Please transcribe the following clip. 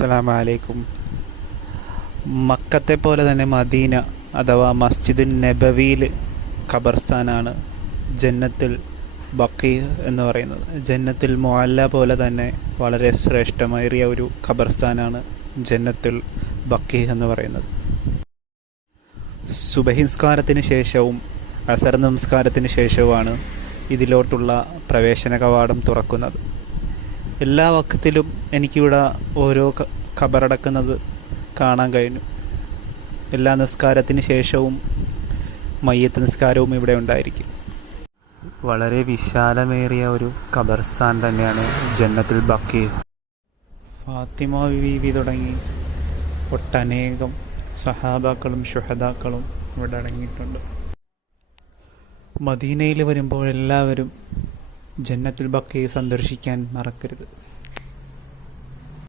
അസ്സലാമു അലൈക്കും. മക്കത്തെ പോലെ തന്നെ മദീന അഥവാ മസ്ജിദുൻ നബവിയിൽ ഖബർസ്ഥാനാണ് ജന്നത്തുൽ ബഖീ എന്ന് പറയുന്നത്. ജന്നത്തുൽ മുഅല്ല പോലെ തന്നെ വളരെ ശ്രേഷ്ഠമേറിയ ഒരു ഖബർസ്ഥാനാണ് ജന്നത്തുൽ ബഖീ എന്ന് പറയുന്നത്. സുബഹി നിസ്കാരത്തിന് ശേഷവും അസർ നമസ്കാരത്തിന് ശേഷവുമാണ് ഇതിലോട്ടുള്ള പ്രവേശന കവാടം തുറക്കുന്നത്. എല്ലാ വക്കത്തിലും എനിക്കിവിടെ ഓരോ ഖബറടക്കുന്നത് കാണാൻ കഴിഞ്ഞു. എല്ലാ നിസ്കാരത്തിന് ശേഷവും മയ്യത്ത് നിസ്കാരവും ഇവിടെ ഉണ്ടായിരിക്കും. വളരെ വിശാലമേറിയ ഒരു ഖബർസ്ഥാൻ തന്നെയാണ് ജന്നത്തുൽ ബഖീ. ഫാത്തിമ ബീവി തുടങ്ങി ഒട്ടനേകം സഹാബാക്കളും ശുഹദാക്കളും ഇവിടെ അടങ്ങിയിട്ടുണ്ട്. മദീനയിൽ വരുമ്പോൾ എല്ലാവരും ജന്നത്തുൽ ബഖീ സന്ദർശിക്കാൻ മറക്കരുത്.